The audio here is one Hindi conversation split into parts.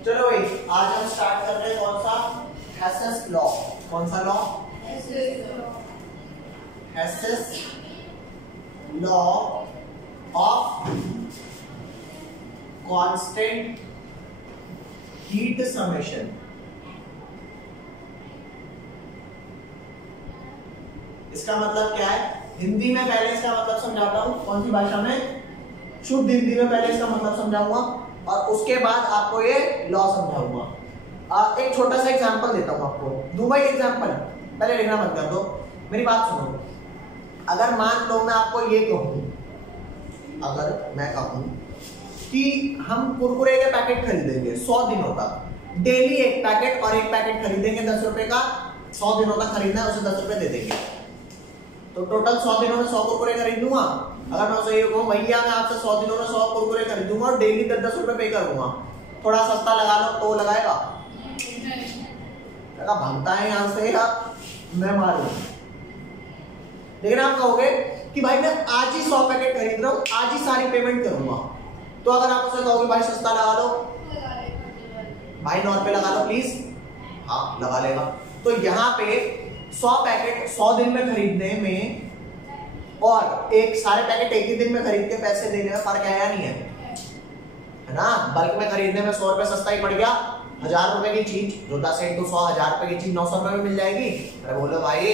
चलो भाई आज हम स्टार्ट कर रहे हैं कौन सा हेसेस लॉ। कौन सा law? Hess's law of constant heat summation. इसका मतलब क्या है? हिंदी में पहले इसका मतलब समझाता हूं। कौन सी भाषा में? शुद्ध हिंदी में पहले इसका मतलब समझाऊंगा और उसके बाद आपको ये लॉ समझाऊंगा। एक छोटा सा एग्जांपल देता हूं आपको। दूं भाई एग्जांपल? पहले लिखना बंद कर दो, मेरी बात सुनो। अगर मान लो मैं आपको ये कहूं, अगर मैं कहूं कि हम कुरकुरे के पैकेट खरीदेंगे 100 दिनों तक, डेली एक पैकेट, और एक पैकेट खरीदेंगे 10 रुपए का, 100 दिनों तक खरीदना है, उसे 10 रुपए दे देंगे, तो टोटल 100 दिनों में 100 कुरकुरे खरीदूंगा। अगर मैं उसे ये कहूं भैया मैं आपसे 100 दिनों में 100 कुरकुरे खरीदूंगा और डेली 10-10 रुपए पे कर दूंगा, थोड़ा सस्ता लगा लो, तो लगाएगा? भागता है यहां से या मैं मारूं? लेकिन आप कहोगे कि भाई मैं आज ही 100 पैकेट खरीद रहा हूं, आज ही सारी पेमेंट करूंगा, तो अगर आप उसे कहोगे भाई सस्ता लगा लो, भाई 9 रुपए लगा लो प्लीज, हाँ लगा लेगा। तो यहाँ पे 100 पैकेट 100 दिन में खरीदने में और एक सारे पैकेट एक ही दिन में खरीद के पैसे देने में फर्क आया नहीं है ना? बल्क में खरीदने में 100 रुपए सस्ता ही पड़ गया। 1000 रुपए की चीज जो 10 × 100 1000 रुपए की चीज 900 रुपए में मिल जाएगी। अरे बोलो भाई,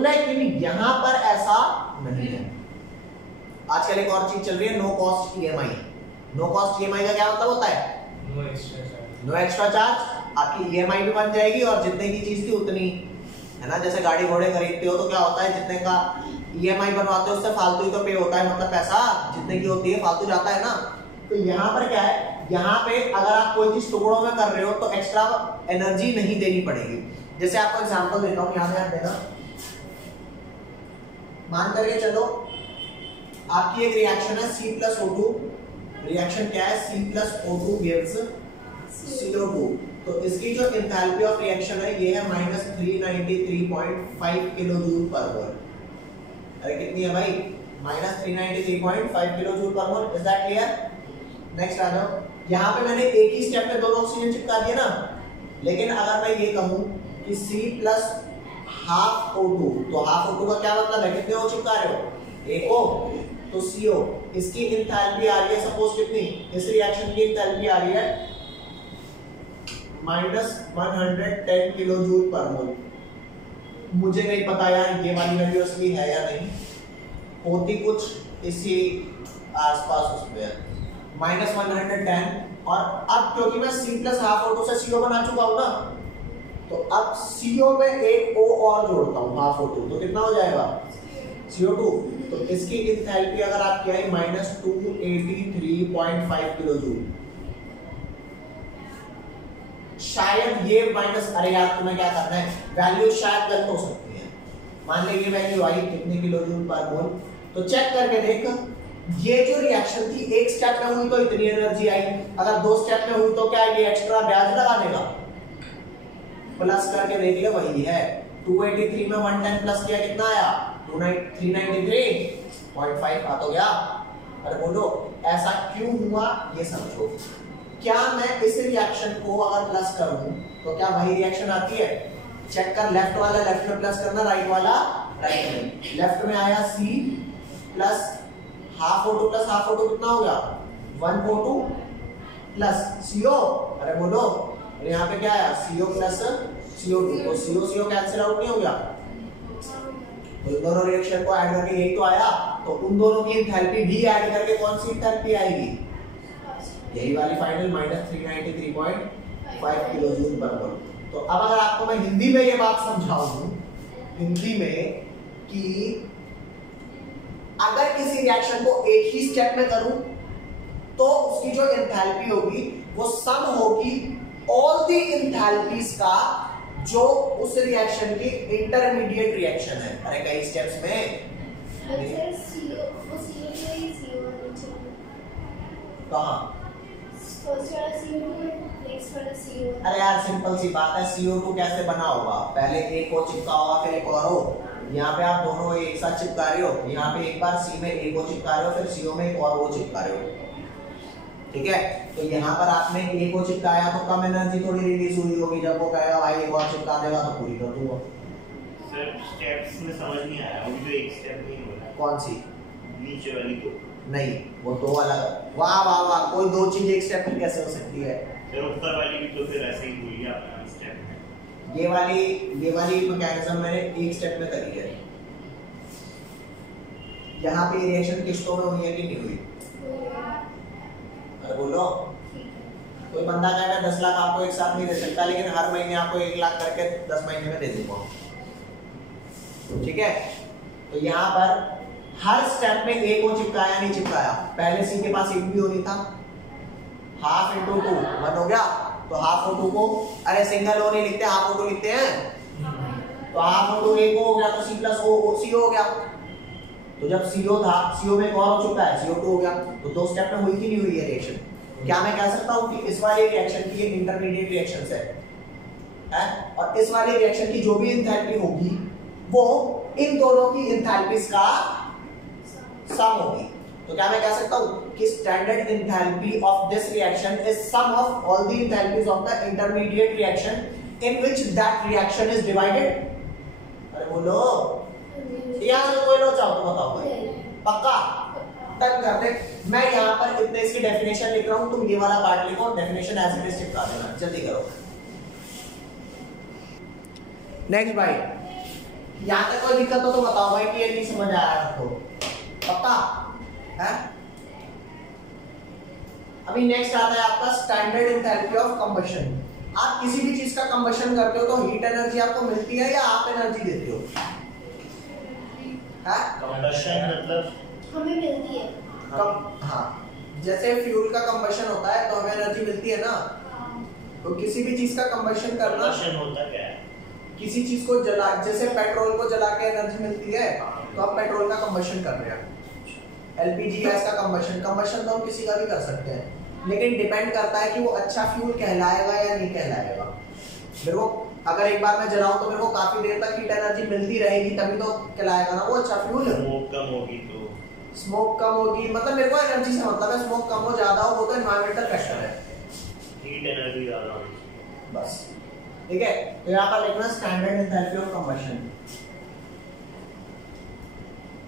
लेकिन यहाँ पर ऐसा नहीं है। आजकल एक और चीज चल रही है, no cost EMI. No cost EMI का क्या मतलब होता है? No extra charge. आपकी ईएमआई भी बन जाएगी और जितने की चीज थी उतनी, है ना? जैसे गाड़ी घोड़े खरीदते हो तो क्या होता है, जितने का ईएमआई बनवाते हो उससे फालतू ही तो पे होता है, मतलब पैसा जितने की होती है फालतू जाता है ना। तो यहाँ पर क्या है, यहाँ पे अगर आप कोई चीज टुकड़ों में कर रहे हो तो एक्स्ट्रा एनर्जी नहीं देनी पड़ेगी। जैसे आपको एग्जांपल देता हूँ, यहाँ पे देना, मान करके चलो आपकी एक रिएक्शन है C+O2। रिएक्शन क्या है? C+O2 gives CO2। तो इसकी जो एंथैल्पी ऑफ रिएक्शन है ये है -393.5 किलोजूल पर मोल। अरे कितनी है भाई? -393.5 kilojoule per mole. Is that clear? Next आ जाओ। यहाँ पे मैंने एक ही स्टेप में दोनों ऑक्सीजन चिपका दिए ना, लेकिन अगर मैं ये कहूँ कि C+ हाफ O2, तो हाफ O2 का क्या मतलब है? कितने O चिपका रहे हो? एक O, तो CO। इसकी एंथैल्पी आ रही है सपोज कितनी? इस रिएक्शन की एंथैल्पी आ रही है -110 किलोजूल पर मोल। मुझे नहीं पता यार ये वाली वैल्यू असली है या नहीं, होती कुछ इसी आसपास उसमें है, -110। और अब क्योंकि मैं C+ हाफ O2 से CO बना चुका हूं ना, तो अब CO में एक O और जोड़ता हूं, हाफ O2, तो कितना हो जाएगा? CO2। तो इसकी एंथैल्पी अगर आप क्या है -283.5 किलोजूल। शायद ये माइनस, अरे यार तुम्हें क्या करना है, वैल्यू शायद गलत हो सकती है। मान लीजिए वैल्यू आई कितने किलोजूल पर मोल, तो चेक करके देख, ये जो रिएक्शन थी एक स्टेप में हुई तो इतनी एनर्जी आई, अगर 2 स्टेप में हुई तो क्या ये एक्स्ट्रा ब्याज लगा देगा? प्लस करके देख ले, वही है। 283 में 110 प्लस किया कितना आया? 393.5 आ तो गया। अरे बोलो ऐसा क्यों हुआ ये समझो। क्या मैं इस रिएक्शन को अगर प्लस करूं तो क्या वही रिएक्शन आती है? चेक कर, लेफ्ट वाला लेफ्ट में प्लस करना, राइट वाला राइट में। लेफ्ट में आया C+ half O2 plus half O2 कितना हो गया? 1 O2 प्लस CO। अरे बोलो, यहाँ पे क्या आया? CO प्लस CO2, तो CO कैंसिल आउट नहीं हो गया? तो इन दोनों रिएक्शन को ऐड करके यही तो आया, तो उन दोनों की एंथैल्पी भी ऐड करके कौन सी एंथैल्पी आएगी? यही वाली फाइनल -393.5 किलोजूल पर मोल। तो अब अगर आपको मैं हिंदी में ये बात समझाऊं, हिंदी में, कि अगर किसी रिएक्शन को एक ही स्टेप में करूं तो उसकी जो एंथैल्पी होगी वो सम होगी ऑल दी एंथैल्पीज का जो उस रिएक्शन की इंटरमीडिएट रिएक्शन है। अरे कई स्टेप्स में कहां? अरे यार सिंपल सी बात है, CO2 कैसे बना होगा? पहले एक और चिपका होगा फिर एक और हो। यहाँ पे आप दोनों एक साथ चिपका रहे हो, यहाँ पे एक बार C में एक और चिपका रहे हो, फिर CO में एक और वो चिपका रहे हो। ठीक है, तो यहाँ पर आपने ए को चिपकाया तो कम एनर्जी थोड़ी रिलीज हुई होगी, जब वो कहेगा भाई एक और चिपका देगा तो पूरी कर दूंगा। सर स्टेप्स में समझ नहीं आया, अभी तो एक स्टेप नहीं हो रहा। कौन सी? नीचे वाली तो नहीं, वो दो अलग। वाह वाह वाह, कोई दो चीज एक स्टेप में कैसे हो सकती है? फिर ऊपर वाली भी तो फिर ऐसे ही हुई है अपना स्टेप में। ये वाली मैकेनिज्म मैंने एक स्टेप में करी है। यहाँ पे रिएक्शन किस्तों में हुई है कि नहीं हुई? अरे बोलो। कोई बंदा कहेगा 10 लाख आपको एक साथ नहीं दे सकता, लेकिन हर महीने आपको 1 लाख करके 10 महीने में दे दूंगा। ठीक है, तो यहाँ पर हर स्टेप में ए को चिपकाया नहीं चिपकाया। पहले सी के पास 1 भी होनी था, हाफ इंटू 2 1 हो गया, तो हाफ और 2 को, अरे सिंगल ओ नहीं लिखते, हाफ और 2 लिखते हैं, तो हाफ और 2 ए को हो गया, तो सी प्लस ओ सी हो गया। तो जब CO था, CO में एक और हो चुका है, CO2 हो गया, तो दो स्टेप में हुई कि नहीं हुई है रिएक्शन? क्या मैं कह सकता हूँ कि इस वाली रिएक्शन की एक इंटरमीडिएट रिएक्शन है, और इस वाली रिएक्शन की जो भी एंथैल्पी होगी वो इन दोनों की एंथैल्पीज का सम होगी। तो क्या मैं कह सकता हूँ कि standard enthalpy of this reaction is sum of all the enthalpies of the intermediate reaction in which that reaction is divided. अरे बोलो, यहाँ से कोई लोग चाहो तो बताओ भाई, पक्का तक कर दे। मैं यहाँ पर इतने इसकी डेफिनेशन लिख रहा हूँ, तुम ये वाला पार्ट लिखो, डेफिनेशन एज इट इज चिपका देना, जल्दी करो। नेक्स्ट भाई, यहाँ तक कोई दिक्कत हो तो बताओ भाई कि ये नहीं समझ आया आपको, पक्का है? अभी नेक्स्ट आता है आपका स्टैंडर्ड एंथैल्पी ऑफ कंबशन। आप किसी भी चीज का कंबशन करते हो तो हीट एनर्जी आपको मिलती है या आप एनर्जी देते हो? कंबशन मतलब हमें मिलती है। हाँ, जैसे फ्यूल का कंबशन होता है तो हमें एनर्जी मिलती है ना। तो किसी भी चीज का कंबशन करना, कंबशन होता क्या है? किसी चीज को जला, जैसे पेट्रोल को जला के एनर्जी मिलती है, तो आप पेट्रोल का कंबशन कर रहे हैं। LPG गैस का कंबशन तो हम किसी का भी कर सकते हैं, लेकिन डिपेंड करता है कि वो अच्छा फ्यूल कहलाएगा या नहीं कहलाएगा। मेरे को अगर एक बार मैं जलाऊं तो मेरे को काफी देर तक हीट एनर्जी मिलती रहेगी, तभी तो कहलाएगा ना वो अच्छा फ्यूल। स्मोक कम होगी तो स्मोक कम होगी, मतलब मेरे को एनर्जी से मतलब है, स्मोक कम हो ज्यादा हो वो तो एनवायरमेंटल फैक्टर है, हीट एनर्जी ज्यादा होगी बस। ठीक है, तो यहाँ पर लिखना standard enthalpy of combustion.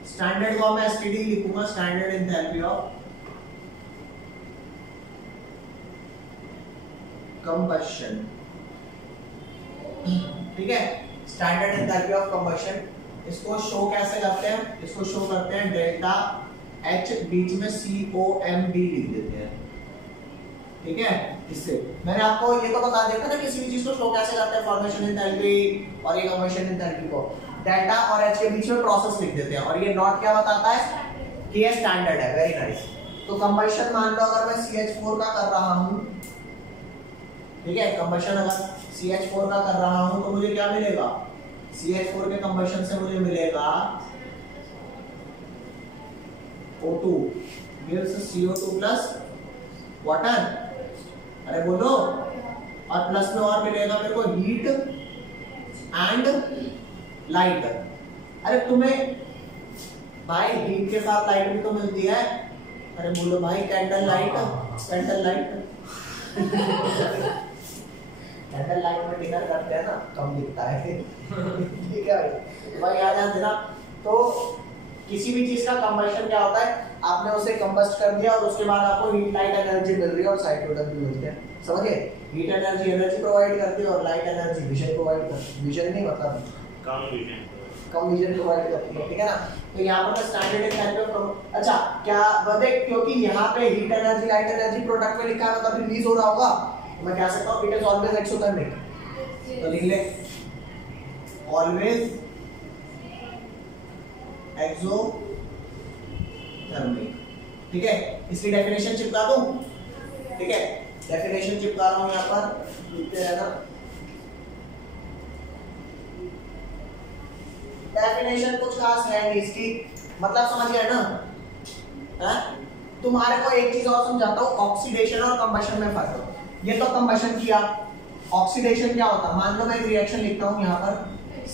Standard को मैं STD लिखूंगा, स्टैंडर्ड एंथैल्पी ऑफ कंबशन। ठीक है, स्टैंडर्ड एंथैल्पी ऑफ कंबशन। इसको शो कैसे करते हैं? इसको शो करते हैं डेल्टा H बीच में COMB लिख देते हैं। ठीक है, इससे मैंने आपको ये तो बता दिया था ना किसी भी चीज को शो कैसे करते हैं, फॉर्मेशन एंथैल्पी और ये कंबशन एंथैल्पी को डेल्टा और H के बीच में प्रोसेस लिख देते हैं, और ये नॉट क्या बताता है कि ये स्टैंडर्ड है। Very nice. तो कंबशन मान लो अगर मैं CH4 का कर रहा हूं, ठीक है, कंबशन अगर CH4 का कर रहा हूं तो मुझे क्या मिलेगा? CH4 के कंबशन से मुझे मिलेगा O2 gives CO2 plus water। अरे बोलो, और प्लस में और मिलेगा मेरे को हीट एंड लाइट। अरे तुम्हें भाई हीट के साथ लाइट भी तो मिलती है। अरे बोलो भाई, candle light, candle light candle light में डिनर करते हैं ना, कम दिखता है। ठीक है भाई, आ जाते ना। तो किसी भी चीज का कंबशन क्या होता है, आपने उसे कंबस्ट कर दिया और उसके बाद आपको हीट लाइट एनर्जी मिल रही है और साइड प्रोडक्ट भी मिलते हैं। समझिए, हीट एनर्जी प्रोवाइड करती है और लाइट एनर्जी विजन प्रोवाइड करती है। विजन नहीं मतलब कम विजन प्रोवाइड करती है। ठीक है ना, तो यहाँ पर स्टैंडर्ड एंथैल्पी ऑफ, अच्छा क्या बता, क्योंकि यहाँ पे heat energy light energy product में लिखा है मतलब रिलीज हो रहा होगा, तो मैं कह सकता हूँ इट इज ऑलवेज एक्सोथर्मिक। तो लिख ले ऑलवेज एक्सोथर्मिक। ठीक है, इसकी डेफिनेशन चिपका दूं। ठीक है, डेफिनेशन चिपका रहा हूं यहाँ पर, लिखते रहना। डेफिनेशन कुछ खास है नहीं इसकी, मतलब समझ गए ना? है? तुम्हारे को एक चीज और समझाता हूँ, ऑक्सीडेशन और कंबशन में फर्क। ये तो कंबशन किया, ऑक्सीडेशन क्या होता है? मान लो मैं एक रिएक्शन लिखता हूँ यहाँ पर,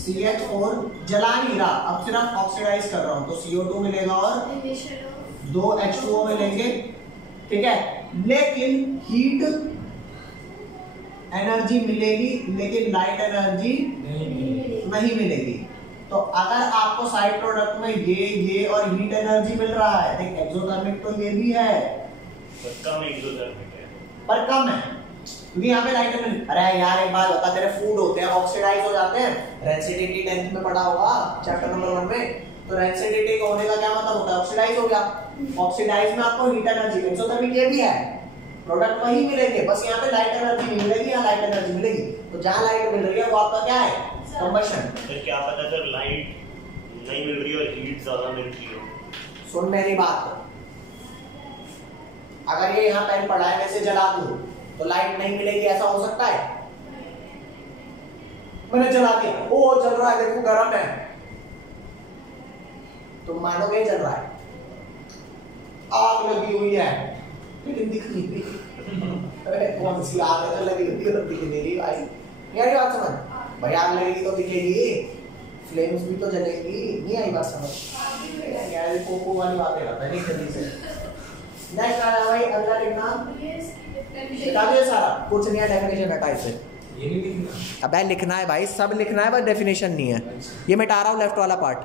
CH4 जला नहीं रहा, अब सिर्फ ऑक्सीडाइज कर रहा हूँ, तो CO2 मिलेगा और 2 H2O मिलेंगे। ठीक है, लेकिन हीट एनर्जी मिलेगी लेकिन लाइट एनर्जी नहीं मिलेगी। तो अगर आपको साइड प्रोडक्ट में ये और हीट एनर्जी मिल रहा है, देख एक्सोथर्मिक तो ये भी है कम एक्सोथर्मिक है पर कम है क्योंकि यहाँ पे लाइट एनर्जी। अरे यार एक बात बता, तेरे फूड होते हैं ऑक्सीडाइज हो जाते हैं, रेंसिडिटी 10th में पढ़ा होगा चैप्टर नंबर 1 में। तो रेंसिडिटी होने का क्या मतलब होता है, ऑक्सीडाइज हो गया। ऑक्सीडाइज में आपको हीट एनर्जी, एक्सोथर्मिक ये भी है, प्रोडक्ट वही मिलेंगे, बस यहाँ पे लाइट एनर्जी नहीं मिलेगी, यहाँ लाइट एनर्जी मिलेगी। तो जहाँ लाइट मिल रही है वो आपका क्या है, कंबशन। तो क्या पता सर लाइट नहीं मिल रही और हीट ज्यादा मिल रही हो। सुन मेरी बात, अगर ये यहाँ पेन पड़ा है मैं इसे जला दूं तो लाइट नहीं मिलेगी, ऐसा हो सकता है? मैंने जला दिया, ओ जल रहा है, देखो गर्म है, तुम मानोगे जल रहा है, आग लगी हुई है लेकिन दिख नहीं रही। अरे कौन सी आग है जो लगी हुई है, दिख नहीं रही भाई। मेरी बात समझ भाई, आग लगेगी तो दिखेगी, फ्लेम्स भी तो जलेगी, नहीं आई बात समझ? यार कोको वाली बातें करता है, नहीं जल्दी से। नेक्स्ट आ रहा भाई, अगला लिखना बता दिया सारा, कुछ नहीं है, डेफिनेशन हटा इसे। ये नहीं लिखना, अबे लिखना है भाई, सब लिखना है, बस डेफिनेशन नहीं है। ये मिटा रहा हूँ लेफ्ट वाला पार्ट।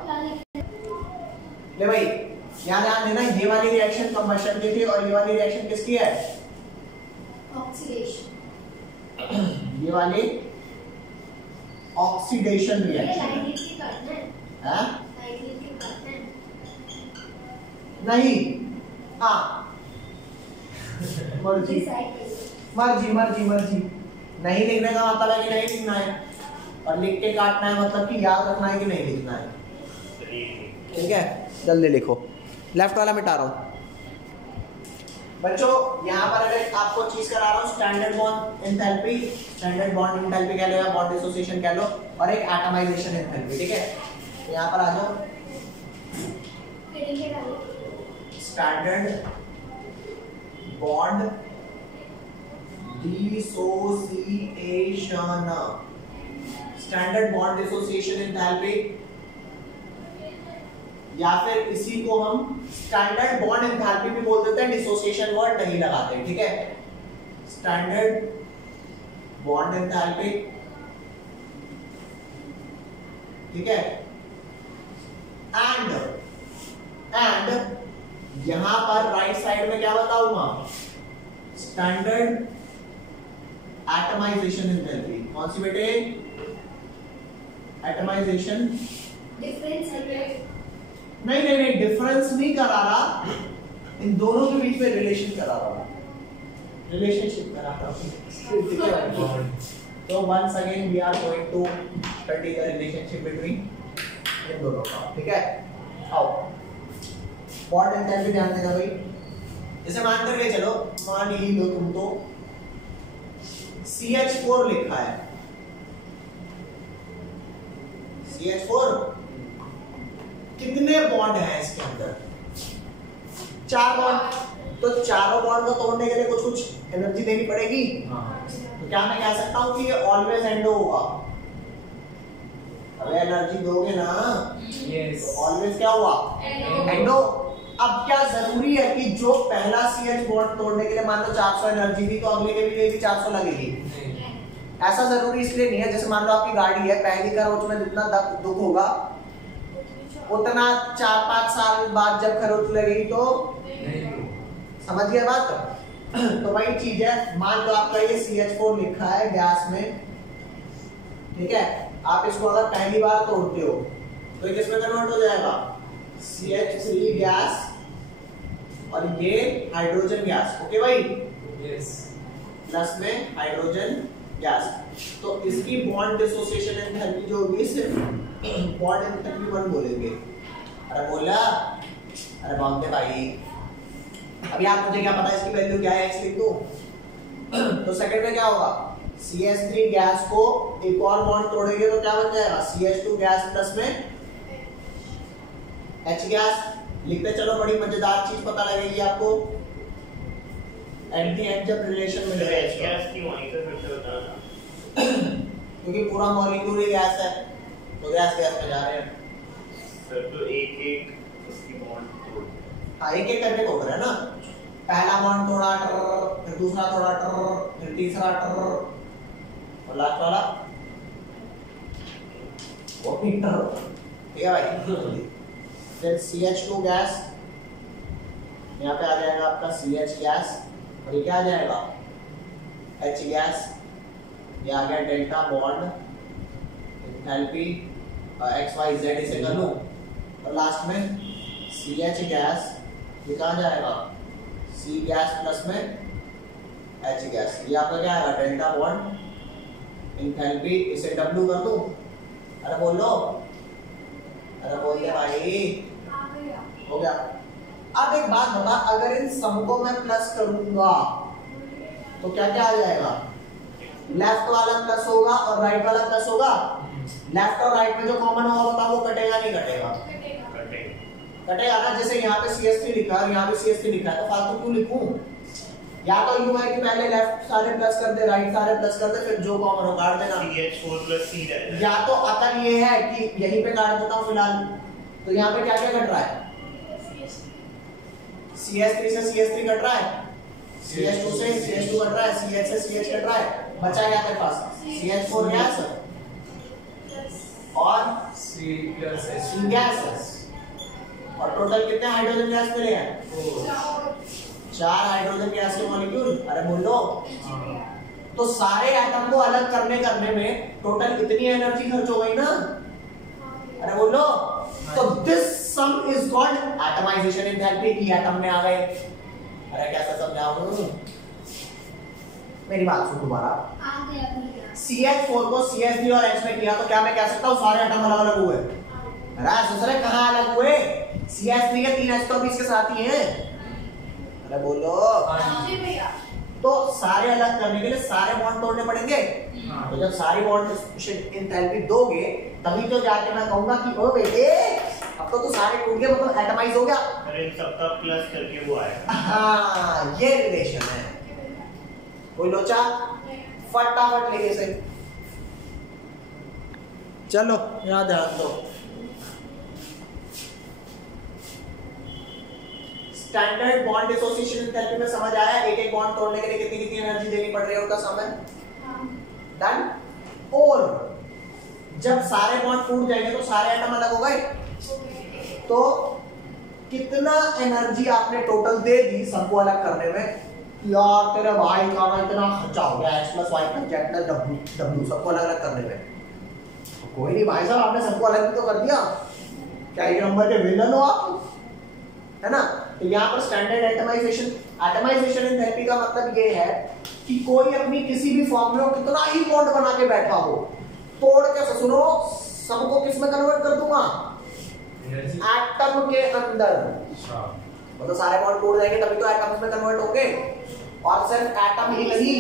ले भाई यहाँ ध्यान देना, ये वाली रिएक्शन कंबशन की थी और ये वाली रिएक्शन किसकी है, ऑक्सीडेशन। ये वाली ऑक्सीडेशन रिएक्शन है। नहीं, हाँ मर्जी मर्जी मर्जी मर्जी, नहीं लिखने का मतलब है कि नहीं लिखना है, और लिख के काटना है मतलब कि याद रखना है कि नहीं लिखना है। ठीक है, जल्दी लिखो, लेफ्ट वाला मिटा रहा हूं बच्चों। यहाँ पर अगर आपको चीज करा रहा हूँ, standard bond enthalpy, standard bond enthalpy कह लो या बॉन्ड डिसोसिएशन कह लो, और एक एटमाइजेशन एंथैल्पी। ठीक है, यहाँ पर आ जाओ, standard bond dissociation, standard bond dissociation enthalpy, या फिर इसी को हम स्टैंडर्ड बॉन्ड एंथैल्पी भी बोल देते हैं, डिसोसिएशन वर्ड नहीं लगाते। ठीक है, स्टैंडर्ड बॉन्ड एंथैल्पी, ठीक है। एंड यहां पर राइट साइड में क्या बताऊंगा, स्टैंडर्ड एटमाइजेशन एंथैल्पी। कौन सी बेटे, एटमाइजेशन, डिफरेंस है, नहीं नहीं नहीं, डिफरेंस नहीं करा रहा, इन दोनों के बीच में रिलेशन करा रहा, रिलेशनशिप करा रहा। तो once again we are going to study the relationship between इन दोनों का। ठीक है, आओ बॉन्ड एंथैल्पी ध्यान देना भाई। जैसे मान कर ले चलो, मान ही लो तुम तो CH4 लिखा है, CH4 कितने बॉन्ड हैं इसके अंदर, 4 बॉन्ड। तो चारों बॉन्ड को तोड़ने के लिए कुछ कुछ एनर्जी देनी पड़ेगी। तो क्या मैं कह सकता हूं कि ये ऑलवेज एंडो होगा? अबे एनर्जी दोगे ना, यस, तो ऑलवेज क्या हुआ, एंडो। अब क्या जरूरी है कि जो पहला CH बॉन्ड तोड़ने के लिए मान लो 400 एनर्जी थी, तो अगले के लिए भी 400 लगेगी? ऐसा जरूरी इसलिए नहीं है। जैसे मान लो आपकी गाड़ी है, पहली खरोच में जितना दुख होगा उतना 4-5 साल बाद जब खरोच लगेगी तो समझ गया बात। तो वही चीज है, मान लो आपका ये CH4 लिखा है गैस में, ठीक है, आप इसको अगर पहली बार तोड़ते हो तो ये किसमें कन्वर्ट हो जाएगा, CH3 गैस, और ये हाइड्रोजन गैस। ओके भाई, यस, प्लस में हाइड्रोजन गैस। तो इसकी बॉन्ड डिसोसिएशन एंथैल्पी जो होगी सिर्फ बॉन्ड एंथैल्पी 1 बोलेंगे। अरे बोला, अरे बांधते भाई, अभी आप मुझे क्या पता है इसकी वैल्यू क्या है, लिख दूं? तो सेकंड में क्या होगा, CH3 गैस को एक और बॉन्ड तोड़ेंगे तो क्या बन जाएगा, CH2 गैस प्लस में H गैस। लिखते चलो, बड़ी मजेदार चीज पता लगेगी आपको, एंटी एंड जब रिलेशन में H गैस की वहीं पे फिर से बताना, क्योंकि पूरा मॉलिक्यूल ही गैस है, तो गैस गैस में जा रहे हैं सर। तो एक एक उसकी बॉन्ड तोड़, हाँ एक एक करके तोड़ रहे हैं ना, पहला बॉन्ड थोड़ा फिर दूसरा थोड़ा फिर तीसरा और लास्ट वाला वो भी ठीक है भाई। फिर CH2 गैस, यहाँ पे आ जाएगा आपका CH गैस और ये क्या आ जाएगा H गैस। ये आ गया डेल्टा बॉन्ड एंथैल्पी XYZ इसे कर लूं और लास्ट में CH गैस, ये कहाँ जाएगा C गैस प्लस में H गैस। ये आपका क्या आएगा डेल्टा बॉन्ड एंथैल्पी, इसे W कर दूं। अरे बोल लो, अरे बोल दे भाई, हो गया। अब एक बात बता, अगर इन सम को मैं प्लस करूंगा तो क्या क्या आ जाएगा? लेफ्ट वाला प्लस होगा और राइट वाला प्लस होगा। लेफ्ट और राइट में जो कॉमन होगा बता वो कटेगा नहीं कटेगा? कटेगा ना। जैसे यहाँ पे CH3 लिखा है और यहाँ पे CH3 लिखा है, तो फालतू क्यों लिखूं? या तो यूं है कि पहले लेफ्ट सारे प्लस कर दे, राइट सारे प्लस कर दे, फिर जो कॉमन हो काट देना। CH4 + C रहता है। या तो अकल ये है कि यहीं पे काट देता हूँ फिलहाल। तो यहाँ पे क्या क्या कट रहा है? CH3 से CH3 कट रहा है, CH2 से CH2 कट रहा है, CH से CH कट रहा है। बचा क्या तेरे पास? CH4 गैस और C plus H C gas. और टोटल कितने हाइड्रोजन गैस मिले हैं? 4 हाइड्रोजन गैस के मॉलिक्यूल। अरे बोलो, तो सारे एटम को अलग करने में टोटल इतनी एनर्जी खर्च हो गई ना। अरे बोलो, तो this sum is called atomization enthalpy की एटम में आ गए। अरे कैसे समझाऊं? मेरी बात सुन दोबारा। CH4 को CH3 और H में किया तो क्या मैं कह सकता हूँ सारे एटम अलग अलग हुए? अरे दूसरे कहाँ अलग हुए? CH3 के 3 H तो भी इसके साथ ही हैं। अरे बोलो, तो सारे अलग करने के लिए सारे बॉन्ड तोड़ने पड़ेंगे। तो जब सारी बॉन्ड एंथैल्पी दोगे तभी तो जाके मैं कहूंगा कि ओ बेटे अब तो तू सारे टूट गए, मतलब एटमाइज हो गया। अरे सबका प्लस करके वो आएगा। हाँ, ये रिलेशन है। कोई लोचा? फटाफट लेके से चलो, यहाँ ध्यान दो। स्टैंडर्ड बॉन्ड डिसोसिएशन एंथैल्पी में समझ आया? एक एक बॉन्ड तोड़ने के लिए कितनी कितनी एनर्जी देनी पड़ रही है, उनका समय डन। और जब सारे बॉन्ड टूट जाएंगे तो सारे एटम अलग हो गए, तो कितना एनर्जी आपने टोटल दे दी सबको अलग करने में? यार तेरे भाई का ना इतना खर्चा हो गया, X + Y + Z + W सबको अलग अलग करने में। तो कोई नहीं भाई साहब, आपने सबको अलग भी तो कर दिया, क्या एक नंबर के विलन हो आप, है ना? तो यहाँ पर स्टैंडर्ड एटमाइजेशन एंथैल्पी का मतलब ये है कि कोई अपनी किसी भी फॉर्म में कितना ही बॉन्ड बना के बैठा हो, तोड़ के सुनो सबको किस में कन्वर्ट कर दूंगा? एटम के अंदर। मतलब सारे बॉन्ड टूट जाएंगे तभी तो एटम्स में कन्वर्ट होंगे, और सिर्फ एटम ही नहीं।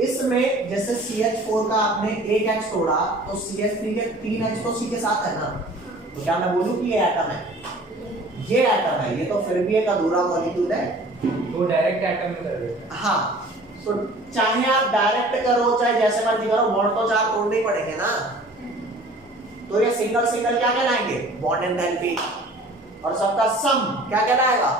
इसमें जैसे CH4 का आपने एक H तोड़ा तो CH3 के 3 H तो C के साथ है ना, तो क्या मैं बोलूं कि ये एटम है? ये एटम है, ये तो फिर भी एक अधूरा मॉलिक्यूल है। वो डायरेक्ट एटम में कर देता है। हाँ, तो चाहे आप डायरेक्ट करो चाहे जैसे मर्जी करो, बॉन्ड तो 4 तोड़ने ही पड़ेंगे ना। तो ये सिंगल सिंगल क्या कहलाएंगे? Bond enthalpy. और सबका सम क्या कहलाएगा?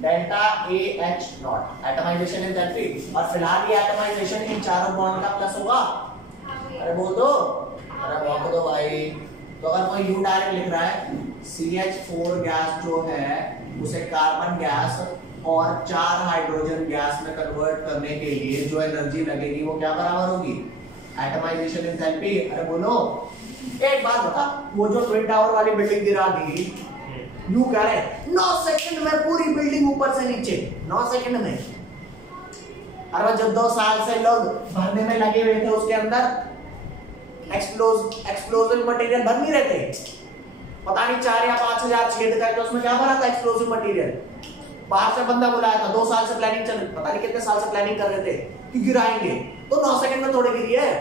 Delta AH naught, atomisation enthalpy. और फिलहाल ये एटमाइजेशन इन चारों बॉन्ड का प्लस होगा। अरे बोल दो, अरे बोल दो भाई। तो अगर कोई U डायरेक्ट लिख रहा है, CH4 गैस जो है उसे कार्बन गैस और 4 हाइड्रोजन गैस में कन्वर्ट करने के लिए जो एनर्जी लगेगी वो क्या बराबर होगी? Atomization enthalpy. अरे बोलो, एक बात बता, वो जो ट्विन टावर वाली बिल्डिंग गिरा दी, यू कह रहे 9 सेकंड में पूरी बिल्डिंग ऊपर से नीचे, 9 सेकंड में। अरे जब 2 साल से लोग भरने में लगे हुए थे उसके अंदर एक्सप्लोजिव मटेरियल भर नहीं रहे थे, पता नहीं 4 या 5 हजार छेद करके उसमें क्या भरा था एक्सप्लोजिव मटेरियल। बाहर से बंदा बुलाया था, 2 साल से प्लानिंग चल, पता नहीं कितने साल से प्लानिंग कर रहे थे कि गिराएंगे, तो 9 सेकंड में थोड़ी गिरी है।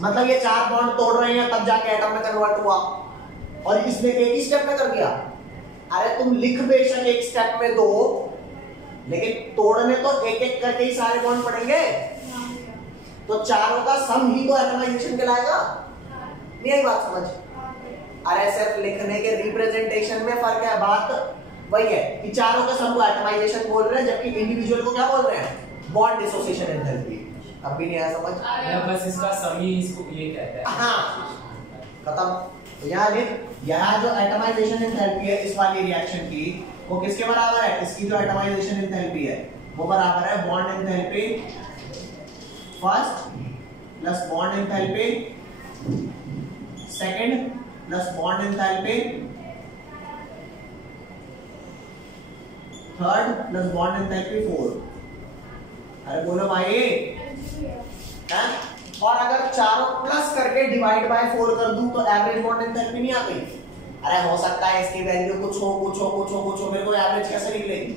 मतलब ये 4 बॉन्ड तोड़ रहे हैं तब जाके एटम में कन्वर्ट हुआ, और इसने एक ही स्टेप में कर दिया। अरे तुम लिख बेशक एक स्टेप में दो, लेकिन तोड़ने तो एक एक करके ही सारे बॉन्ड पड़ेंगे, तो चारों का सम ही तो एटमाइजेशन कहलाएगा। नहीं आई बात समझ? RSF लिखने के रिप्रेजेंटेशन में फर्क है। बात वही है कि चारों का सबको एटमाइजेशन बोल रहे हैं, जबकि इंडिविजुअल को क्या बोल रहे हैं? Bond dissociation enthalpy. अब भी नहीं आया समझ? बस इसका समी इसको ये कहता है। हाँ खत्म। तो यहाँ जो एटमाइजेशन एंथैल्पी है इस वाली रिएक्शन की, वो किसके बराबर है? इसकी जो एटमाइजेशन एंथैल्पी है वो बराबर है bond enthalpy first plus bond enthalpy second plus bond enthalpy third plus bond enthalpy fourth. अरे बोलो भाई है? और अगर चारों प्लस करके डिवाइड बाय 4 कर दूं तो एवरेज बॉन्ड एंथैल्पी नहीं आ गई? अरे हो सकता है इसकी वैल्यू कुछ हो, मेरे को एवरेज कैसे निकलेगी?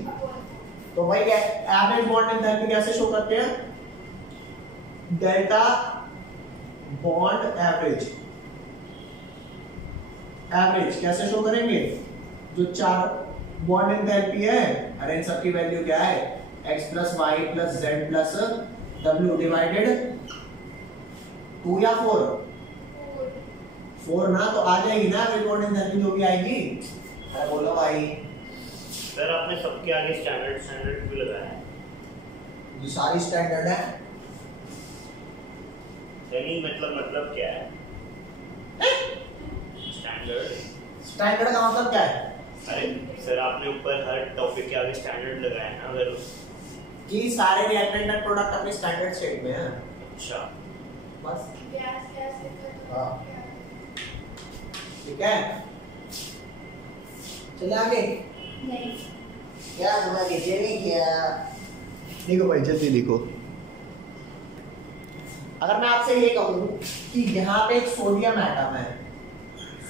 तो भाई क्या एवरेज बॉन्ड एंथैल्पी कैसे शो करते हैं? डेल्टा बॉन्ड एवरेज कैसे शो करेंगे? जो चार बॉन्ड एंथैल्पी है, अरे इन सब की वैल्यू क्या है? x plus Y plus Z plus w divided 2 या 4 ना, तो आ जाएगी ना एवरेज बॉन्ड एंथैल्पी जो भी आएगी। अरे बोलो भाई। सर आपने सबके आगे स्टैंडर्ड क्यों लगाया है? ये सारी स्टैंडर्ड है। यानी मतलब क्या है? स्टैंडर्ड का मतलब क्या है? अरे सर आपने ऊपर हर टॉपिक के आगे स्टैंडर्ड लगाया है ना, अगर कि सारे रिएक्टेंट एंड प्रोडक्ट अपने स्टैंडर्ड स्टेट में है। अच्छा बस गैस हाँ ठीक है। चले आगे। नहीं क्या हम आगे चले क्या? लिखो भाई जल्दी लिखो। अगर मैं आपसे ये कहूं कि यहाँ पे एक सोडियम एटम है,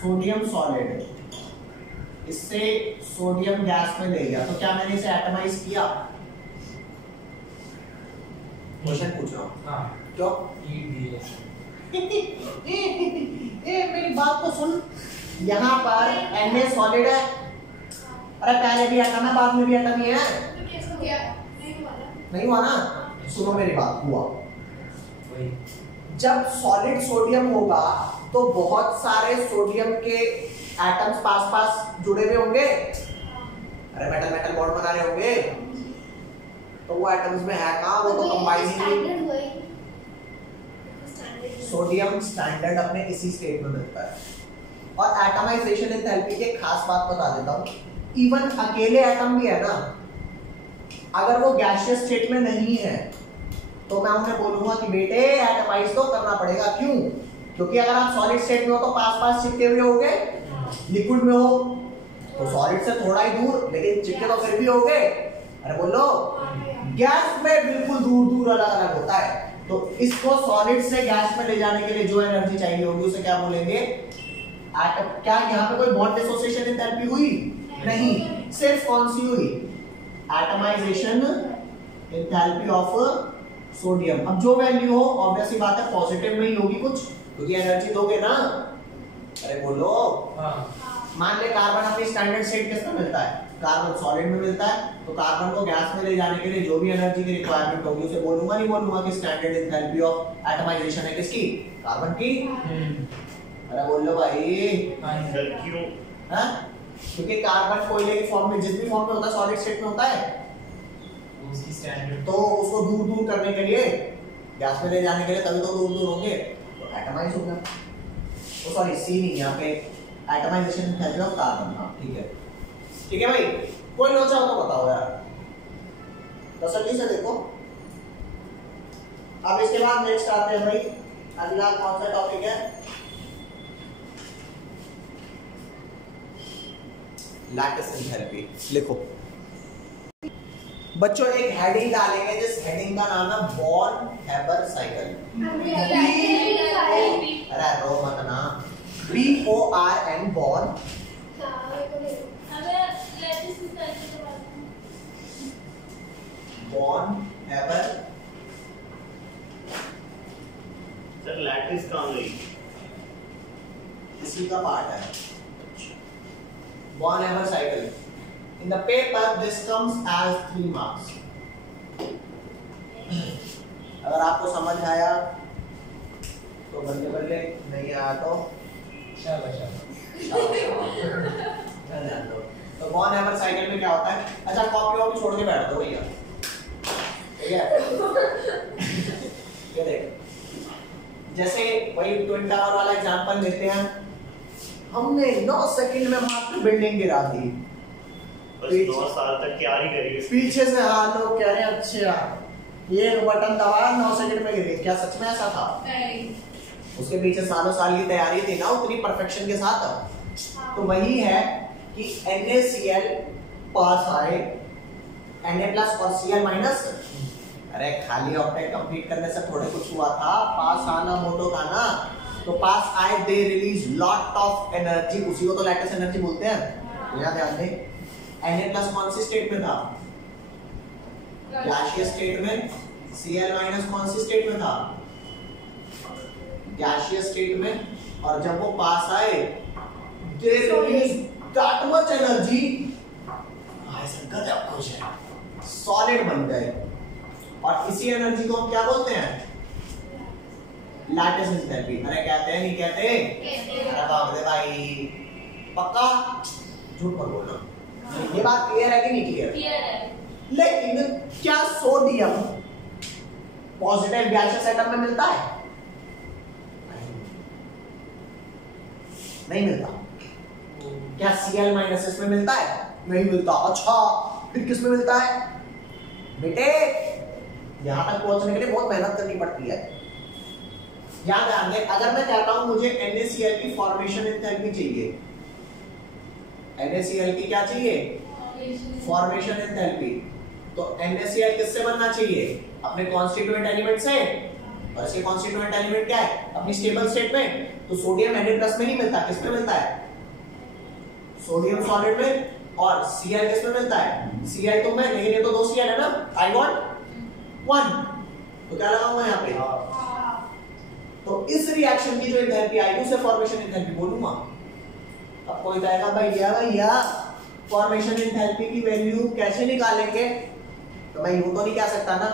सोडियम सॉलिड, इससे सोडियम गैस में ले गया, तो क्या मैंने इसे एटमाइज किया? क्वेश्चन पूछ रहा हूँ। हाँ क्यों? मेरी बात को सुन। यहाँ पर Na सॉलिड है, अरे पहले भी एटम है बाद में भी एटम ही है। तो कैसे गया? नहीं हुआ ना? सुनो मेरी बात। हुआ जब सॉलिड सोडियम होगा तो बहुत सारे सोडियम के एटम्स पास जुड़े हुए होंगे, अरे मेटल बॉन्ड बना रहे होंगे, तो वो एटम्स में है कहाँ? वो तो कंबाइन ही नहीं। सोडियम स्टैंडर्ड अपने इसी स्टेट में मिलता है। और एटमाइजेशन एंथैल्पी की खास बात बता देता हूँ, इवन अकेले एटम भी है ना, अगर वो गैसियस स्टेट में नहीं है तो मैं उन्हें बोलूंगा कि बेटे एटमाइज तो करना पड़ेगा। क्यों? क्योंकि अगर आप सॉलिड स्टेट में हो तो पास चिपके हुए होगे, लिक्विड में हो तो सॉलिड से थोड़ा ही दूर, लेकिन चिपके तो फिर भी होगे। अरे बोलो, गैस में बिल्कुल दूर अलग होता है। तो इसको सॉलिड से गैस में ले जाने के लिए जो एनर्जी चाहिए होगी उसे क्या बोलेंगे? एटम। क्या यहाँ पे कोई बॉन्ड डिसोसिएशन एंथैल्पी हुई? नहीं। सिर्फ कौन सी हुई? Atomization enthalpy of sodium. अब जो वैल्यू हो ऑब्वियसली बात है पॉजिटिव में ही होगी कुछ, क्योंकि एनर्जी दोगे ना। अरे बोलो। मान ले कार्बन अपनी स्टैंडर्ड स्टेट किस में मिलता है? कार्बन सॉलिड में मिलता है, तो कार्बन को गैस में ले जाने के लिए जो भी एनर्जी की रिक्वायरमेंट होगी उसे बोलूंगा नहीं बोलूंगा कि स्टैंडर्ड एंथैल्पी ऑफ एटमाइजेशन है किसकी? कार्बन की। अरे बोल लो भाई। सर क्यों? हाँ? क्योंकि कार्बन कोयले की फॉर्म में, जिस भी फॉर्म में होता है सॉलिड स्टेट में होता है, उसकी स्टैंडर्ड, तो उसको दूर करने के लिए, गैस में ले जाने के लिए, तभी तो दूर होंगे, तो एटमाइज होगा। ओ सॉरी, सी नहीं, यहाँ पे एटमाइजेशन एंथैल्पी ऑफ कार्बन। हाँ ठीक है भाई। कोई लोचा हो तो बताओ यार, तसल्ली से देखो। अब इसके बाद नेक्स्ट आते हैं भाई, अगला कौन सा टॉपिक है? Lattice enthalpy. लिखो बच्चों, एक हेडिंग डालेंगे जिस हेडिंग का नाम है बॉर्न हैबर साइकिल। अरे रो मत ना, BORN born. Born Haber. Sir lattice कहाँ गई? इसी का पार्ट है born Haber cycle. In the paper, this comes as 3 marks. अगर आपको समझ आया तो बल्ले, नहीं आया तो शाबाश। ध्यान दो। तो वन एवर साइकिल में क्या होता है? अच्छा कॉपी वॉपी छोड़ के बैठ दो भैया, ठीक है? ये देख, जैसे वही ट्विन टावर वाला एग्जांपल लेते हैं, हमने 9 सेकंड में मात्र बिल्डिंग गिरा दी। बस 9 साल तक क्या ही करेंगे। पीछे से हाँ लोग कह रहे हैं अच्छा ये बटन दबाया 9 सेकंड में गिरी। क्या सच में ऐसा था? नहीं। उसके पीछे सालों साल की तैयारी थी ना उतनी परफेक्शन के साथ। तो वही है कि NaCl पास आए, Na प्लस और Cl माइनस। अरे खाली ऑक्टेट कंप्लीट करने से थोड़े कुछ हुआ था, पास आना मोटो था ना। तो पास आए, they release lot of energy, उसी को तो लैटिस एनर्जी बोलते हैं। यहाँ ध्यान दें, Na प्लस कौन सी स्टेट में था? गैसियस स्टेट में। Cl माइनस कौन सी स्टेट में था? गैसियस स्टेट में। और जब वो पास आए, they release that much energy, ऐसा गजब कुछ है, सॉलिड बन गए। और इसी एनर्जी को हम क्या बोलते हैं? Lattice enthalpy. अरे कहते हैं नहीं कहते? अरे बाप रे भाई, पक्का झूठ मत बोलना। ये बात क्लियर है कि नहीं क्लियर? लेकिन क्या सोडियम पॉजिटिव गैसियस एटम में मिलता है? नहीं मिलता। क्या Cl माइनस इसमें मिलता है? नहीं मिलता। अच्छा फिर किस में मिलता है? बेटे यहां तक पहुंचने के लिए बहुत मेहनत करनी पड़ती है। याद ध्यान दें, अगर मैं कहता हूं मुझे NaCl की फॉर्मेशन एंथैल्पी चाहिए, NaCl की क्या चाहिए? Formation enthalpy. तो NaCl किससे बनना चाहिए? अपने कॉन्स्टिट्यूएंट एलिमेंट से। और इसके कॉन्स्टिट्यूएंट एलिमेंट क्या है? अपनी स्टेबल स्टेट में। तो सोडियम Na प्लस में नहीं मिलता, किस में मिलता है? सोडियम सॉलिड में। और Cl किस में मिलता है? Cl तो में, लेकिन ये तो 2 Cl है ना, I want 1। तो क्या लगाऊंगा यहाँ पे? तो इस रिएक्शन की जो एंथैल्पी आएगी उसे फॉर्मेशन एंथैल्पी बोलूंगा। अब कोई कहेगा भैया फॉर्मेशन एंथैल्पी की वैल्यू कैसे निकालेंगे? तो मैं यूं तो नहीं कह सकता ना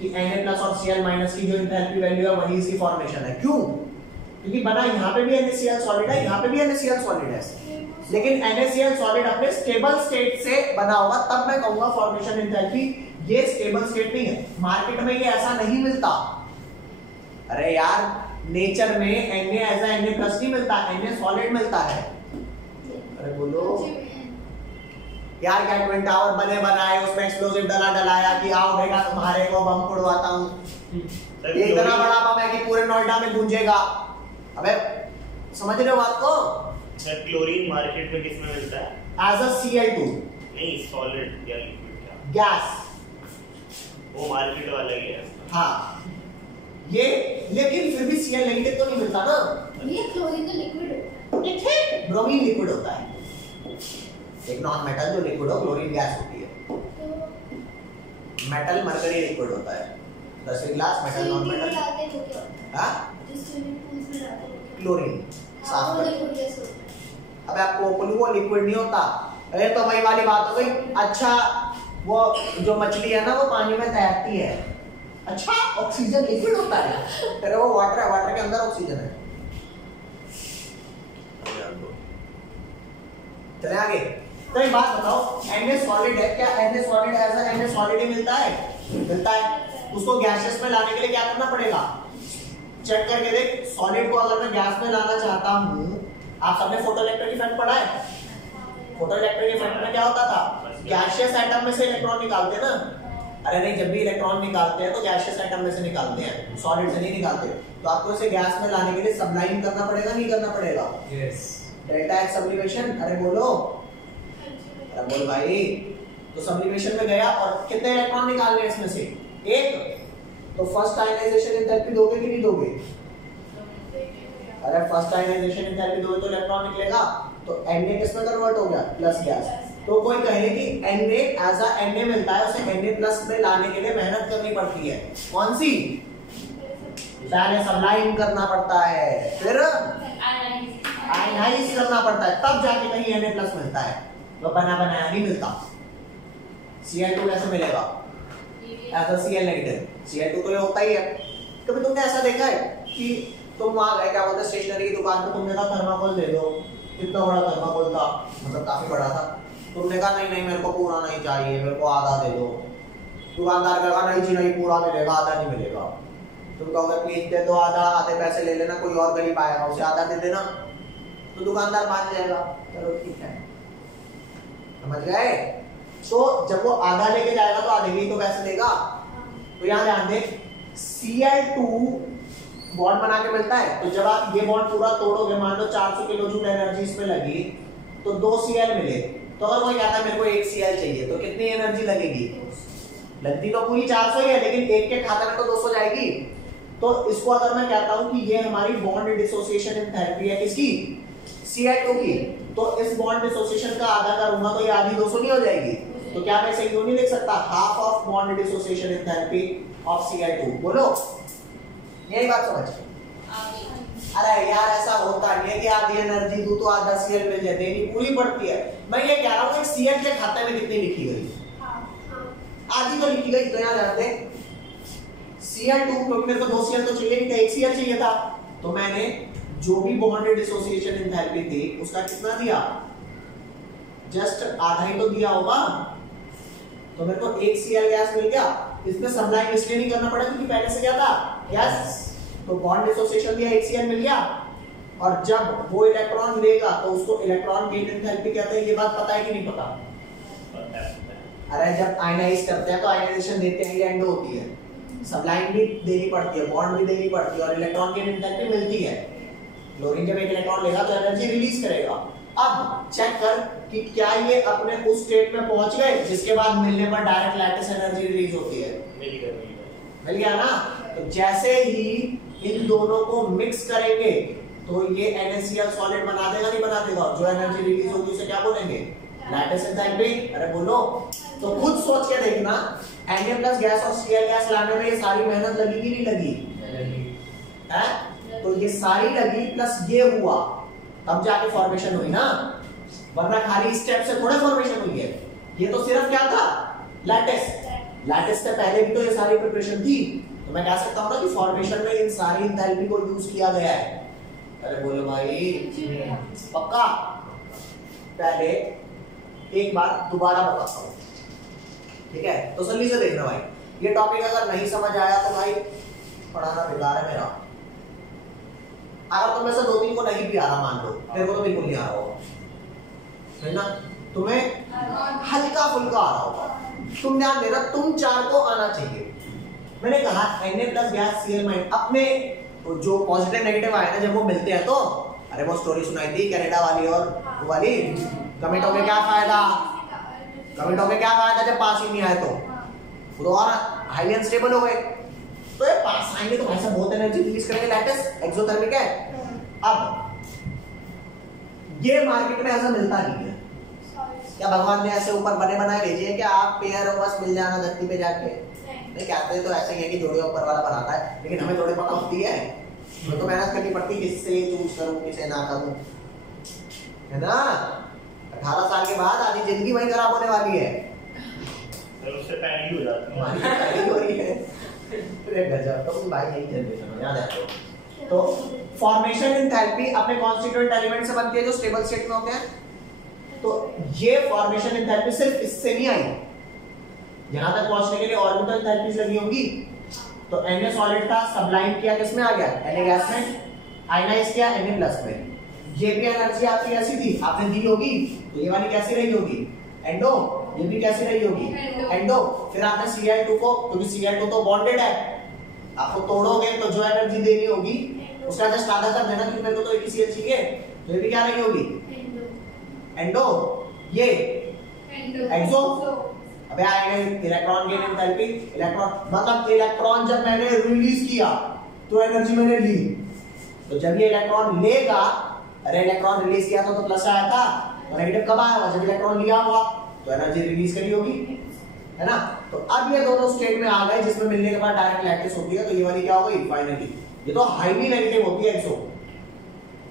कि Na प्लस और Cl माइनस की जो एंथैल्पी वैल्यू है वही इसकी फॉर्मेशन है। क्यों? क्योंकि बना यहाँ पे भी NaCl सॉलिड है, यहाँ पे भी NaCl सॉलिड है, लेकिन NaCl सॉलिड अपने स्टेबल स्टेट से बना होगा, तब मैं कहूंगा फॉर्मेशन एंथैल्पी। ये स्टेबल स्टेट नहीं है, मार्केट में ये ऐसा नहीं मिलता। अरे यार नेचर में Na ऐसा Na प्लस नहीं मिलता, Na सॉलिड मिलता है। अरे बोलो यार, क्या ट्विन टावर बने बनाए, उसमें एक्सप्लोसिव डलाया कि आओ बेटा तुम्हारे को बम उड़वाता हूं। ये इतना बड़ा बम है कि पूरे नोएडा में गूंजेगा। अबे समझ रहे हो बात को? सर क्लोरीन मार्केट में किस में मिलता है? As a Cl2। नहीं सॉलिड या लिक्विड क्या? गैस। वो मार्केट वाला ही है। हाँ ये, लेकिन फिर भी Cl नेगेटिव तो नहीं मिलता ना। ये क्लोरीन तो लिक्विड होता है। ब्रोमीन लिक्विड होता है, एक नॉन मेटल जो लिक्विड हो, क्लोरीन गैस होती है। मेटल मरकरी लिक्विड होता है। 10 ग्लास मेटल नॉन मेटल। हाँ क्लोरीन साफ कर। अब आपको बोलूं वो लिक्विड नहीं होता। अरे तो वही वाली बात हो गई। अच्छा वो जो मछली है ना वो पानी में तैरती है, अच्छा ऑक्सीजन लिक्विड होता है? अरे वो वाटर है, वाटर के अंदर ऑक्सीजन है। चले आगे। तो एक बात बताओ, Na सॉलिड है, क्या Na सॉलिड ऐसा Na सॉलिड ही मिलता है? मिलता है। उसको गैसेस में लाने के लिए क्या करना पड़ेगा? चेक करके देख, सॉलिड को अगर मैं गैस में लाना चाहता हूं, आप सबने फोटोइलेक्ट्रिक इफेक्ट पढ़ा है? फोटोइलेक्ट्रिक इफेक्ट में क्या होता था? गैसियस एटम में से इलेक्ट्रॉन निकालते हैं ना। अरे नहीं, जब भी इलेक्ट्रॉन निकालते हैं तो गैसियस एटम में से निकालते हैं, सॉलिड से नहीं निकालते। तो आपको इसे गैस में लाने के लिए सब्लाइम करना पड़ेगा, नहीं करना पड़ेगा? यस। Delta x sublimation. अरे बोलो, अरे बोल भाई। तो सब्लिमेशन में गया और कितने इलेक्ट्रॉन निकालने हैं इसमें से? एक। तो फर्स्ट आयनाइजेशन एंथैल्पी दोगे कि नहीं दोगे? अरे फर्स्ट आयनाइजेशन एंथैल्पी दोगे तो इलेक्ट्रॉन निकलेगा। तो Na किस में कन्वर्ट हो गया? Plus gas. तो कोई कहे कि Na एज अ Na मिलता है, उसे Na प्लस में लाने के लिए मेहनत करनी पड़ती है। कौन सी? पहले सब्लाइम करना पड़ता है, फिर आयनाइज करना पड़ता है, तब जाके कहीं Na प्लस मिलता है। तो बना बनाया नहीं मिलता। Cl2 कैसे मिलेगा? As a Cl negative. Cl2 तो ये होता ही है। कभी तुमने ऐसा देखा है कि तुम वहां गए, क्या बोलते हैं, स्टेशनरी की दुकान पे, तुमने कहा थर्माकोल दे दो, इतना बड़ा थर्माकोल था, मतलब काफी बड़ा था। तुमने कहा नहीं नहीं मेरे को पूरा नहीं चाहिए, मेरे को आधा दे दो। दुकानदार कहा नहीं जी नहीं पूरा मिलेगा, आधा नहीं मिलेगा। तुम कहोगे प्लीज दे दो आधा, आधे पैसे ले लेना, कोई और गरीब आएगा उसे आधा दे देना, तो दुकानदार मान जाएगा, चलो ठीक है, समझ गए। तो जब वो आधा लेके जाएगा तो आधे ही तो पैसे देगा। तो यहाँ ध्यान दे, Cl2 बॉन्ड बना के मिलता है, तो जब आप ये बॉन्ड पूरा तोड़ोगे, मान लो 400 किलो जूल एनर्जी इसमें लगी, तो 2 Cl मिले। तो अगर वो कहता है मेरे को 1 Cl चाहिए, तो कितनी एनर्जी लगेगी? लगती तो पूरी 400 ही है, लेकिन एक के खाते में तो 200 जाएगी। तो इसको अगर मैं कहता हूं कि ये हमारी बॉन्ड डिसोसिएशन एंथैल्पी है, किसकी? Cl2 की। तो इस बॉन्ड डिसोसिएशन का आधा करूंगा तो ये आधी 200 नहीं हो जाएगी? तो क्या मैं इसे यूं नहीं लिख सकता, half of bond dissociation enthalpy of Cl2? बोलो, यही बात समझ। अरे यार ऐसा होता नहीं है कि आधी एनर्जी दूं तो आधा Cl मिल जाए, देनी पूरी पड़ती है। मैं ये कह रहा हूं एक Cl के खाते में कितनी लिखी गई? आधी तो लिखी गई। तो यहाँ ध्यान दे, Cl2 क्योंकि मेरे को 2 Cl तो चाहिए नहीं था, 1 Cl चाहिए था, तो मैंने जो भी बॉन्ड डिसोसिएशन एंथैल्पी थी उसका कितना दिया? जस्ट आधा ही तो दिया होगा। तो मेरे को 1 Cl गैस मिल गया। इसमें सब्लाइम इसलिए नहीं करना पड़ा क्योंकि पहले से क्या था? गैस। तो बॉन्ड डिसोसिएशन दिया, 1 Cl मिल गया। और जब वो इलेक्ट्रॉन लेगा तो उसको इलेक्ट्रॉन गेन एंथैल्पी कहते हैं। ये बात पता है कि नहीं पता? अरे जब आयनाइज करते हैं तो आयनाइजेशन देते हैं, ये एंडो होती है, सब्लाइम भी देनी पड़ती है, बॉन्ड भी देनी पड़ती है, और इलेक्ट्रॉन गेन एंथैल्पी मिलती है। क्लोरीन जब एक इलेक्ट्रॉन लेगा तो एनर्जी रिलीज करेगा। अब चेक कर कि क्या ये अपने उस स्टेट में पहुंच गए जिसके बाद मिलने पर डायरेक्ट लैटिस एनर्जी रिलीज होती है? मिल गया ना। तो जैसे ही इन दोनों को मिक्स करेंगे तो ये NaCl सॉलिड बना देगा, नहीं बना देगा? जो एनर्जी रिलीज होगी उसे क्या बोलेंगे? Lattice enthalpy. अरे बोलो, तो खुद सोच के देखना, Na प्लस गैस और Cl गैस लाने में ये सारी मेहनत लगी कि नहीं लगी? है? तो ये सारी लगी प्लस ये हुआ, तब जाके फॉर्मेशन हुई ना, वरना खाली स्टेप से थोड़ा फॉर्मेशन हुई है। ये तो सिर्फ क्या था? लैटिस। लैटिस से पहले भी तो ये सारी प्रिपरेशन थी। तो मैं कह सकता हूं ना कि फॉर्मेशन में इन सारी एंथैल्पी को यूज किया गया है। अरे बोलो भाई, पक्का? पहले एक बार दोबारा बताता हूं, ठीक है? तो जल्दी से देखना भाई, ये टॉपिक अगर नहीं समझ आया तो भाई पढ़ाना बेकार है मेरा। अगर तुम में से 2-3 को नहीं भी आ रहा, मान लो, मेरे को तो बिल्कुल नहीं आ रहा होगा, है ना? तुम्हें हल्का फुल्का आ रहा होगा। तुम ध्यान देना, तुम 4 को आना चाहिए। मैंने कहा Na plus gas Cl minus, अपने जो पॉजिटिव नेगेटिव आए ना जब वो मिलते हैं तो, अरे वो स्टोरी सुनाई थी कनाडा वाली और वो वाली, कमिट होके क्या फायदा? कमिट होके क्या फायदा जब पास ही नहीं आए तो और हाईली अनस्टेबल हो गए। तो ये पास आएंगे तो भाई साहब बहुत एनर्जी रिलीज करेंगे, लैटिस एक्सोथर्मिक है। अब ये मार्केट में ऐसा मिलता नहीं है। क्या भगवान ने ऐसे ऊपर बने बनाए भेजे हैं कि आप पेयर हो बस मिल जाना धरती पे जाके? नहीं, कहते तो ऐसे ही है कि जोड़े ऊपर वाला बनाता है, लेकिन हमें थोड़ी पता होती है, हमें तो मेहनत करनी पड़ती है किससे चूज करूं किसे ना करूं, है ना? 18 साल के बाद आधी जिंदगी वही खराब होने वाली है, तो उससे पहले हो जाती है, पहले हो रही है। अरे गजब, तो भाई यही जनरेशन है, याद रखो। तो फॉर्मेशन एंथैल्पी अपने कॉन्स्टिट्यूएंट एलिमेंट से बनती है जो स्टेबल स्टेट में होते हैं। तो ये फॉर्मेशन एंथैल्पी सिर्फ इससे नहीं आई, यहां तक पहुंचने के लिए ऑर्बिटल एंथैल्पीज लगी होंगी। तो Na सॉलिड था, सब्लाइम किया किसमें आ गया? Na गैस में, आयनाइज किया Na प्लस में। ये भी एनर्जी आपकी कैसी थी? आपने दी होगी, तो ये वाली कैसी रही होगी? एंडो। ये भी कैसी रही होगी? एंडो। फिर आपने Cl2 को, क्योंकि Cl2 तो बॉन्डेड है, आपको तोड़ोगे तो जो एनर्जी देनी होगी उसका जस्ट आधा कर देना, क्योंकि मेरे को तो एक ही Cl चाहिए। तो ये भी क्या रही होगी? एंडो। ये एक्सो। अबे आएगा इलेक्ट्रॉन गेन एंथैल्पी, इलेक्ट्रॉन मतलब इलेक्ट्रॉन जब मैंने रिलीज किया तो एनर्जी मैंने ली, तो जब ये इलेक्ट्रॉन लेगा, अरे इलेक्ट्रॉन रिलीज किया तो प्लस आया था, तो नेगेटिव कब आया? जब इलेक्ट्रॉन लिया हुआ तो एनर्जी रिलीज करी होगी, है ना? तो अब ये दोनों स्टेट में आ गए जिसमें मिलने के बाद डायरेक्ट लैटिस होती है। तो ये वाली क्या हो गई? फाइनली ये तो हाईली नेगेटिव होती है एक्सो,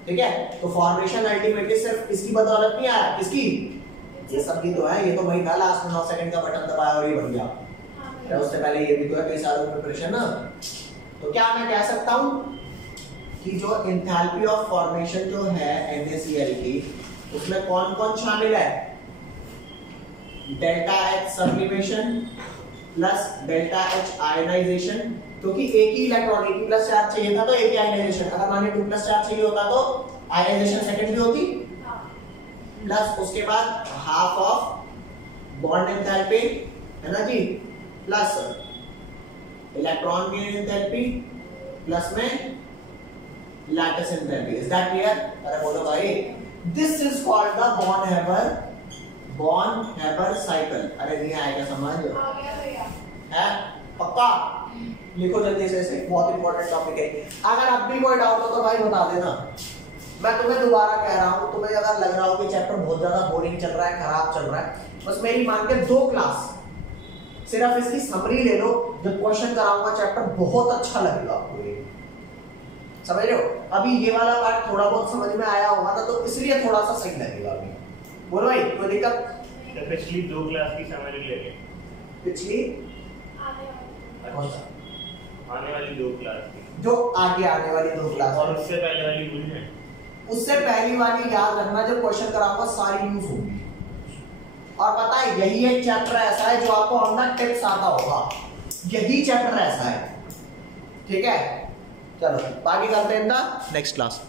ठीक है? तो फॉर्मेशन अल्टीमेटली सिर्फ इसकी बदौलत नहीं आया, किसकी? ये सब भी तो है, ये तो वही था लास्ट में 9 सेकंड का बटन दबाया और ये बन गया, तो उससे पहले ये भी तो है, कई सालों की प्रिपरेशन ना। तो क्या मैं कह सकता हूं कि जो एंथैल्पी ऑफ फॉर्मेशन जो है NaCl की, उसमें कौन कौन शामिल है? Delta H sublimation plus delta H ionization, क्योंकि एक ही इलेक्ट्रॉन एक ही प्लस चार्ज चाहिए था तो एक ही आयनाइजेशन, अगर मान लीजिए 2 प्लस चार्ज चाहिए होता तो आयनाइजेशन सेकंड भी होती, प्लस उसके बाद हाफ ऑफ बॉन्ड एंथैल्पी है ना जी, plus electron gain enthalpy plus में lattice enthalpy. Is that clear? अरे बोलो भाई, this is called the Born Haber cycle. अरे नहीं आएगा समझ? आ गया भैया। है पक्का? लिखो जल्दी से, इसे बहुत इंपॉर्टेंट टॉपिक है। अगर अब भी कोई डाउट हो तो भाई बता देना। मैं तुम्हें दोबारा कह रहा हूं, तुम्हें अगर लग रहा हो कि चैप्टर बहुत ज्यादा बोरिंग चल रहा है, खराब चल रहा है, बस मेरी मान के 2 क्लास सिर्फ इसकी समरी ले लो, जब क्वेश्चन कराऊंगा चैप्टर बहुत अच्छा लगेगा आपको। ये समझ रहे हो? अभी ये वाला पार्ट थोड़ा बहुत समझ में आया होगा ना, तो इसलिए थोड़ा सा सही लगेगा अभी। बोलो भाई, कोई दिक्कत? तो पिछली 2 क्लास की समरी ले ले। पिछली कौन सा? आने वाली 2 क्लास की, जो आगे आने वाली 2 क्लास, और उससे पहले वाली भूल है। उससे पहली वाली याद रखना, जब क्वेश्चन कराऊंगा सारी यूज होगी। और पता है यही एक चैप्टर ऐसा है जो आपको ऑन द टिप्स आता होगा, यही चैप्टर ऐसा है। ठीक है, चलो बाकी करते हैं नेक्स्ट क्लास।